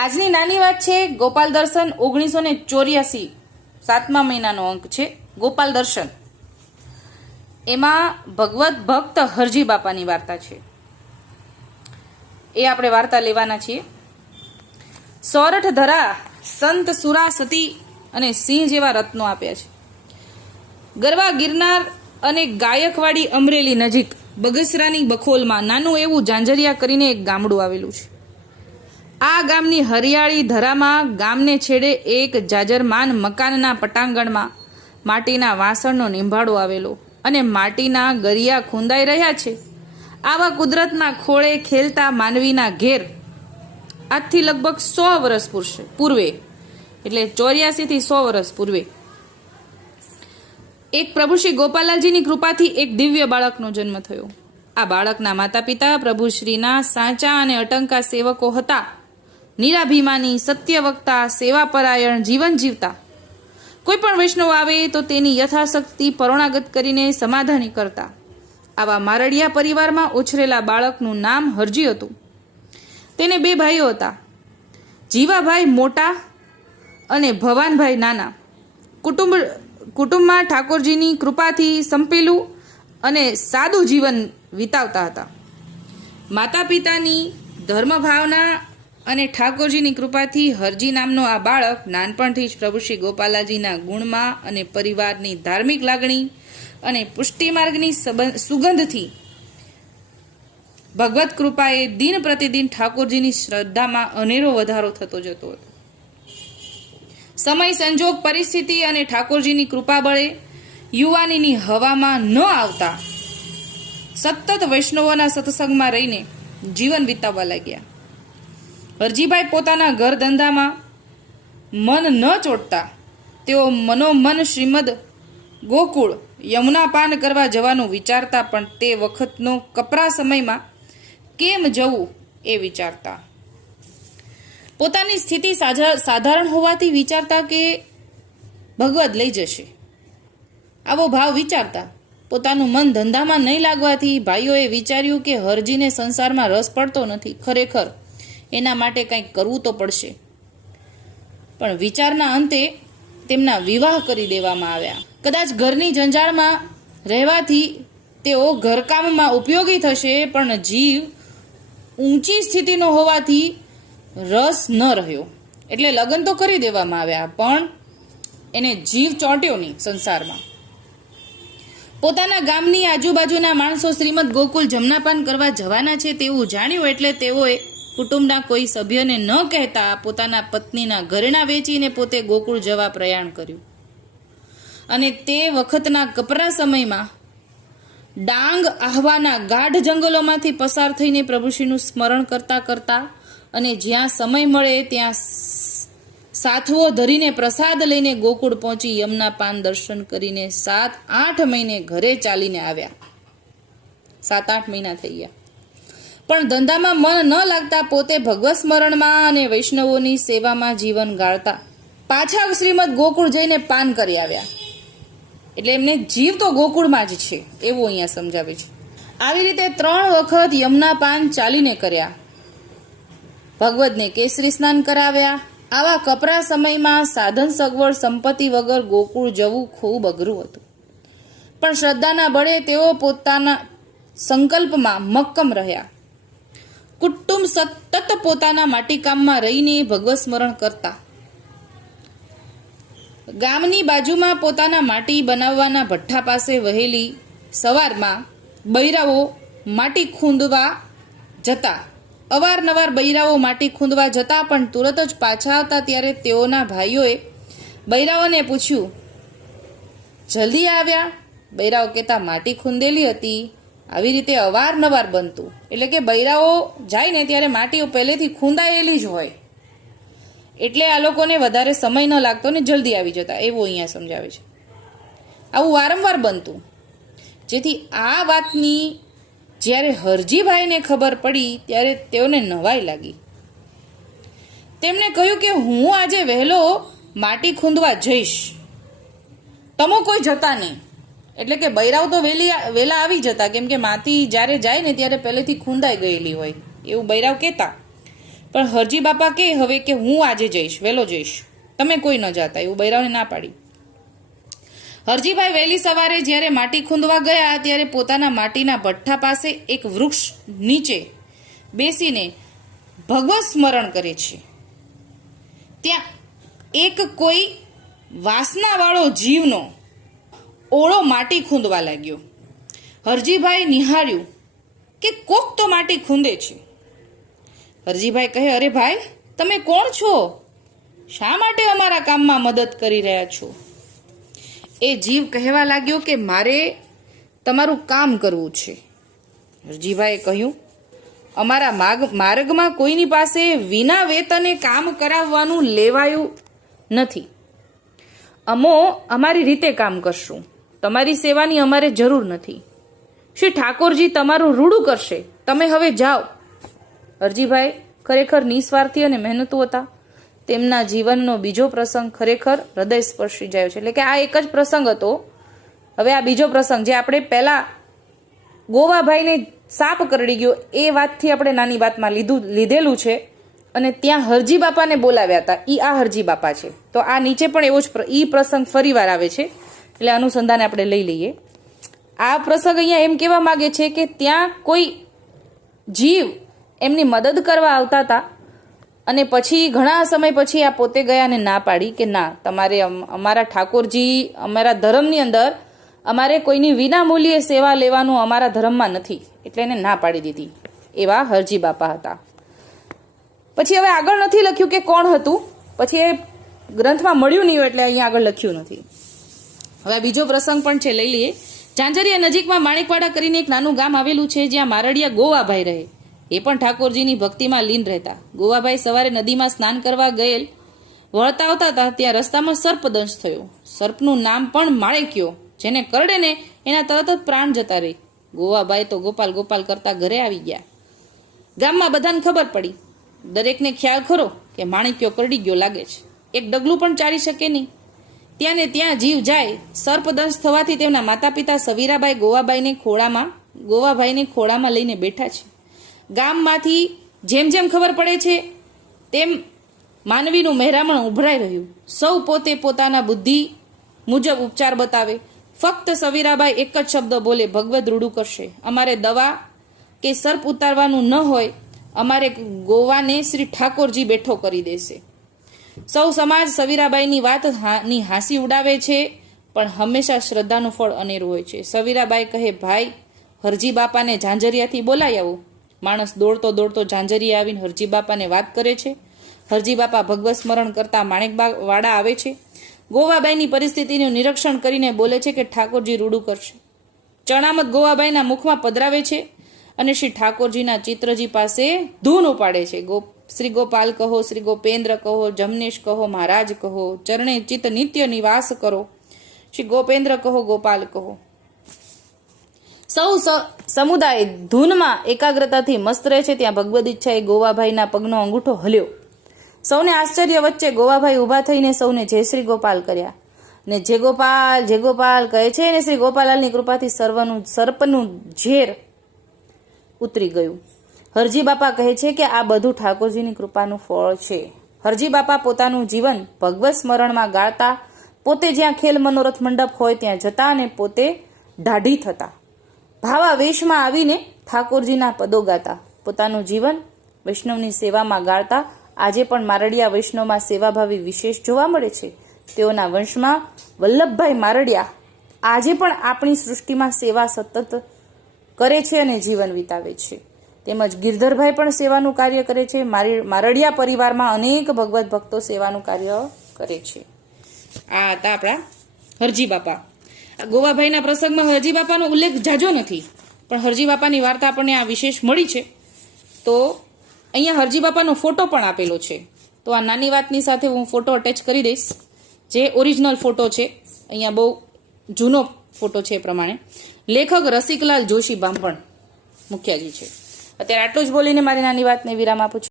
આજની નાની વાત છે, ગોપાલ દર્શન ઓગણીસો ને ચોર્યાસી સાતમા મહિનાનો અંક છે. ગોપાલ દર્શન. એમાં ભગવત ભક્ત હરજી બાપાની વાર્તા છે. એ આપણે વાર્તા લેવાના છીએ. સોરઠ ધરા સંત સુરા સતી અને સિંહ જેવા રત્નો આપ્યા છે. ગરવા ગિરનાર અને ગાયકવાડી અમરેલી નજીક બગસરાની બખોલમાં નાનું એવું ઝાંઝરિયા કરીને એક ગામડું આવેલું છે. આ ગામની હરિયાળી ધરામાં ગામને છેડે એક જાજરમાન મકાનના પટાંગણમાં માટીના વાસણનો નિંભાળો આવેલો અને માટીના ગરિયા ખૂંદાઈ રહ્યા છે. આવા કુદરતના ખોળે ખેલતા માનવીના ઘેર આજથી લગભગ સો વર્ષ પૂરશે. પૂર્વે, એટલે ચોર્યાસીથી સો વર્ષ પૂર્વે. એક પ્રભુ શ્રી ગોપાલાજીની કૃપાથી એક દિવ્ય બાળકનો જન્મ થયો. આ બાળકના માતા પિતા પ્રભુશ્રીના સાચા અને અટંકા સેવકો હતા. નિરાભિમાની સત્યવક્તા, સેવાપરાયણ, જીવન જીવતા. કોઈ પણ વૈષ્ણવ આવે તો તેની યથાશક્તિ પરોણાગત કરીને સમાધાની કરતા. આવા મારડિયા પરિવારમાં ઉછરેલા બાળકનું નામ હરજી હતું. તેને બે ભાઈઓ હતા. જીવાભાઈ મોટા અને ભવાનભાઈ નાના. કુટુંબ, કુટુંબમાં ઠાકોરજીની કૃપાથી સંપેલું અને સાદું જીવન વિતાવતા હતા. માતા પિતાની ધર્મ ભાવના અને ઠાકોરજીની કૃપાથી હરજી નામનો આ બાળક નાનપણથી જ પ્રભુ શ્રી ગોપાલાજીના ગુણમાં અને પરિવારની ધાર્મિક લાગણી અને પુષ્ટિમાર્ગની સુગંધથી ભગવત કૃપાએ દિન પ્રતિદિન ઠાકોરજીની શ્રદ્ધામાં અનેરો વધારો થતો જતો હતો. સમય સંજોગ પરિસ્થિતિ અને ઠાકોરજીની કૃપા બળે યુવાનીની હવામાં ન આવતા સતત વૈષ્ણવોના સત્સંગમાં રહીને જીવન વિતાવવા લાગ્યા. હરજીભાઈ પોતાના ઘર ધંધામાં મન ન ચોટતા, તેઓ મનોમન શ્રીમદ ગોકુળ યમુના પાન કરવા જવાનું વિચારતા પણ તે વખતનો કપરા સમયમાં કેમ જવું એ વિચારતા. પોતાની સ્થિતિ સાધારણ હોવાથી વિચારતા કે ભગવદ લઈ જશે. આવો ભાવ વિચારતા, પોતાનું મન ધંધામાં નહીં લાગવાથી ભાઈઓએ વિચાર્યું કે હરજીને સંસારમાં રસ પડતો નથી. ખરેખર એના માટે કંઈક કરવું તો પડશે. પણ વિચારના અંતે તેમના વિવાહ કરી દેવામાં આવ્યા. કદાચ ઘરની જંજાળમાં રહેવાથી તેઓ ઘરકામમાં ઉપયોગી થશે, પણ જીવ ઊંચી સ્થિતિનો હોવાથી રસ ન રહ્યો. એટલે લગ્ન તો કરી દેવામાં આવ્યા, પણ એને જીવ ચોંટ્યો નહીં સંસારમાં. પોતાના ગામની આજુબાજુના માણસો શ્રીમદ ગોકુલ જમનાપાન કરવા જવાના છે તેવું જાણ્યું એટલે તેઓએ કુટુંબના કોઈ સભ્યને ન કહેતા પોતાના પત્નીના ઘરેણા વેચીને પોતે ગોકુળ જવા પ્રયાણ કર્યું. અને તે વખતના કપરા સમયમાં ડાંગ આહવાના ગાઢ જંગલોમાંથી પસાર થઈને પ્રભુશ્રીનું સ્મરણ કરતા કરતા અને જ્યાં સમય મળે ત્યાં સાથવો ધરીને પ્રસાદ લઈને ગોકુળ પહોંચી યમના પાન દર્શન કરીને સાત આઠ મહિને ઘરે ચાલીને આવ્યા. સાત આઠ મહિના થઈ ગયા. પણ ધંધામાં મન ન લાગતા પોતે ભગવત સ્મરણમાં અને વૈષ્ણવોની સેવામાં જીવન ગાળતા પાછા શ્રીમદ ગોકુળ જઈને પાન કરી આવ્યા. એટલે એમને જીવ તો ગોકુળમાં જ છે, એવું અહીંયા સમજાવે છે. આવી રીતે ત્રણ વખત યમના પાન ચાલીને કર્યા. ભગવદને કેસરી સ્નાન કરાવ્યા. આવા કપરા સમયમાં સાધન સગવડ સંપત્તિ વગર ગોકુળ જવું ખૂબ અઘરું હતું. પણ શ્રદ્ધાના બળે તેઓ પોતાના સંકલ્પમાં મક્કમ રહ્યા. કુટુંબ સતત પોતાના માટીકામમાં રહીને ભગવત સ્મરણ કરતા. ગામની બાજુમાં પોતાના માટી બનાવવાના ભઠ્ઠા પાસે વહેલી સવારમાં બૈરાઓ માટી ખૂંદવા જતા. અવારનવાર બૈરાઓ માટી ખૂંદવા જતા, પણ તુરત જ પાછા આવતા ત્યારે તેઓના ભાઈઓએ બૈરાઓને પૂછ્યું, જલ્દી આવ્યા? બૈરાઓ કહેતા, માટી ખૂંદેલી હતી. આવી રીતે અવારનવાર બનતું. એટલે કે બૈરાઓ જાય ને ત્યારે માટી પહેલેથી ખૂંદાયેલી જ હોય. એટલે આ લોકોને વધારે સમય ન લાગતો ને જલ્દી આવી જતા. એવું અહીંયા સમજાવે છે. આવું વારંવાર બનતું. જેથી આ વાતની જ્યારે હરજીભાઈને ખબર પડી, ત્યારે તેઓને નવાઈ લાગી. તેમણે કહ્યું કે હું આજે વહેલો માટી ખૂંદવા જઈશ. તમો કોઈ જતા નહીં. એટલે કે બૈરાવ તો વહેલી વહેલા આવી જતા, કેમ કે માટી જ્યારે જાય ને ત્યારે પહેલેથી ખૂંદાઈ ગયેલી હોય, એવું બૈરાવ કહેતા. પણ હરજી બાપા કે હવે કે હું આજે જઈશ વહેલો જઈશ. તમે કોઈ ન જાતા, એવું બૈરાવને ના પાડી. હરજીભાઈ વહેલી સવારે જ્યારે માટી ખૂંદવા ગયા, ત્યારે પોતાના માટીના ભઠ્ઠા પાસે એક વૃક્ષ નીચે બેસીને ભગવત સ્મરણ કરે છે. ત્યાં એક કોઈ વાસનાવાળો જીવનો ઓળો માટી ખૂંદવા લાગ્યો. હરજીભાઈ નિહાળ્યું કે કોક તો માટી ખૂંદે છે. હરજીભાઈ કહે, અરે ભાઈ, તમે કોણ છો? શા માટે અમારા કામમાં મદદ કરી રહ્યા છો? એ જીવ કહેવા લાગ્યો કે, મારે તમારું કામ કરવું છે. હરજીભાઈએ કહ્યું, અમારા માર્ગ, માર્ગમાં કોઈની પાસે વિના વેતને કામ કરાવવાનું લેવાયું નથી. અમો અમારી રીતે કામ કરશું. તમારી સેવાની અમારે જરૂર નથી. શ્રી ઠાકોરજી તમારું રૂડું કરશે. તમે હવે જાઓ. અરજીભાઈ ખરેખર નિસ્વાર્થી અને મહેનતુ હતા. તેમના જીવનનો બીજો પ્રસંગ ખરેખર હૃદય સ્પર્શી જાય છે. એટલે કે આ એક જ પ્રસંગ હતો. હવે આ બીજો પ્રસંગ જે આપણે પહેલા ગોવાભાઈને સાપ કરડી ગયો, એ વાતથી આપણે નાની વાતમાં લીધું, લીધેલું છે. અને ત્યાં હરજી બાપાને બોલાવ્યા હતા. એ આ હરજી બાપા છે. તો આ નીચે પણ એવો જ એ પ્રસંગ પ્રસંગ ફરીવાર આવે છે. એટલે અનુસંધાને આપણે લઈ લઈએ. આ પ્રસંગ અહીંયા એમ કહેવા માગે છે કે ત્યાં કોઈ જીવ એમની મદદ કરવા આવતા હતા અને પછી ઘણા સમય પછી આ પોતે ગયા અને ના પાડી કે ના, તમારે અમ- અમારા ઠાકોરજી અમારા ધર્મની અંદર અમારે કોઈની વિના મૂલ્યે સેવા લેવાનું અમારા ધર્મમાં નથી. એટલે એને ના પાડી દીધી. એવા હરજી બાપા હતા. પછી હવે આગળ નથી લખ્યું કે કોણ હતું. પછી એ ગ્રંથમાં મળ્યું નહીં એટલે અહીંયા આગળ લખ્યું નથી. હવે બીજો પ્રસંગ પણ છે, લઈ લઈએ. ઝાંઝરિયા નજીકમાં માણેકવાડા કરીને એક નાનું ગામ આવેલું છે, જ્યાં મારડિયા ગોવાભાઈ રહે. એ પણ ઠાકોરજીની ભક્તિમાં લીન રહેતા. ગોવાભાઈ સવારે નદીમાં સ્નાન કરવા ગયેલ. વળતા આવતા હતા, ત્યાં રસ્તામાં સર્પદંશ થયો. સર્પનું નામ પણ માણેક્યો, જેને કરડે ને એના તરત જ પ્રાણ જતા રહે. ગોવાભાઈ તો ગોપાલ ગોપાલ કરતા ઘરે આવી ગયા. ગામમાં બધાને ખબર પડી. દરેકને ખ્યાલ ખરો કે માણેક્યો કરડી ગયો લાગે છે. એક ડગલું પણ ચાલી શકે નહીં. ત્યાં ને ત્યાં જીવ જાય. સર્પદંશ થવાથી તેમના માતા પિતા સવીરાબાઈ ગોવાબાઈને ખોળામાં, ગોવાભાઈને ખોળામાં લઈને બેઠા છે. ગામમાંથી જેમ જેમ ખબર પડે છે, તેમ માનવીનું મહેરામણ ઉભરાઈ રહ્યું. સૌ પોતે પોતાના બુદ્ધિ મુજબ ઉપચાર બતાવે. ફક્ત સવીરાબાઈ એક જ શબ્દ બોલે, ભગવદ રૂડું કરશે. અમારે દવા કે સર્પ ઉતારવાનું ન હોય, અમારે ગોવાને શ્રી ઠાકોરજી બેઠો કરી દેશે. સૌ સમાજ સવીરાબાઈની વાત હા- ની હાંસી ઉડાવે છે, પણ હંમેશા શ્રદ્ધાનું ફળ અનેરું હોય છે. સવીરાબાઈ કહે, ભાઈ, હરજી બાપાને ઝાંઝરિયાથી બોલાઈ આવું. માણસ દોડતો દોડતો ઝાંઝરિયા આવીને હરજી બાપાને વાત કરે છે. હરજી બાપા ભગવત સ્મરણ કરતા માણેકબા વાડા આવે છે. ગોવાબાઈની પરિસ્થિતિનું નિરીક્ષણ કરીને બોલે છે કે ઠાકોરજી રૂડું કરશે. ચણામત ગોવાબાઈના મુખમાં પધરાવે છે અને શ્રી ઠાકોરજીના ચિત્રજી પાસે ધૂન ઉપાડે છે. ગો શ્રી ગોપાલ કહો શ્રી ગોપેન્દ્ર કહો, જમનેશ કહો, મહારાજ કહો, ચરણે ચિત્ત નિત્ય નિવાસ કરો. શ્રી ગોપેન્દ્ર કહો, ગોપાલ કહો. સૌ, સમુદાય ધૂનમાં એકાગ્રતાથી મસ્ત રહે છે. ત્યાં ભગવદ ઈચ્છાએ ગોવાભાઈના પગનો અંગૂઠો હલ્યો. સૌને આશ્ચર્ય વચ્ચે ગોવાભાઈ ઊભા થઈને સૌને જય શ્રી ગોપાલ કર્યા. ને જે ગોપાલ જે ગોપાલ કહે છે ને, શ્રી ગોપાલાલની કૃપાથી સર્વનું, સર્પનું ઝેર ઉતરી ગયું. હરજી બાપા કહે છે કે આ બધું ઠાકોરજીની કૃપાનું ફળ છે. હરજી બાપા પોતાનું જીવન ભગવત સ્મરણમાં ગાળતા, પોતે જ્યાં ખેલ મનોરથ મંડપ હોય ત્યાં જતા અને પોતે દાઢી થતા. ભાવા વેશમાં આવીને ઠાકોરજીના પદો ગાતા. પોતાનું જીવન વૈષ્ણવની સેવામાં ગાળતા. આજે પણ મારડિયા વૈષ્ણવમાં સેવાભાવી વિશેષ જોવા મળે છે. તેઓના વંશમાં વલ્લભભાઈ મારડિયા આજે પણ આપણી સૃષ્ટિમાં સેવા સતત કરે છે અને જીવન વિતાવે છે. તેમજ ગિરધરભાઈ પણ સેવાનું કાર્ય કરે છે. મારી, મારડિયા પરિવારમાં અનેક ભગવત ભક્તો સેવાનું કાર્ય કરે છે. આ હતા આપણા હરજી બાપા. ગોવાભાઈના પ્રસંગમાં હરજી બાપાનો ઉલ્લેખ જાજો નથી, પણ હરજી બાપાની વાર્તા આપણને આ વિશેષ મળી છે. તો અહીંયા હરજી બાપાનો ફોટો પણ આપેલો છે. તો આ નાની વાતની સાથે હું ફોટો અટેચ કરી દઈશ. જે ઓરિજિનલ ફોટો છે, અહીંયા બહુ જૂનો ફોટો છે એ પ્રમાણે. લેખક રસિકલાલ જોશી બાંભણ મુખ્યાજી છે. અત્યારે આટલું જ બોલીને મારી નાની વાતને વિરામ આપું છું.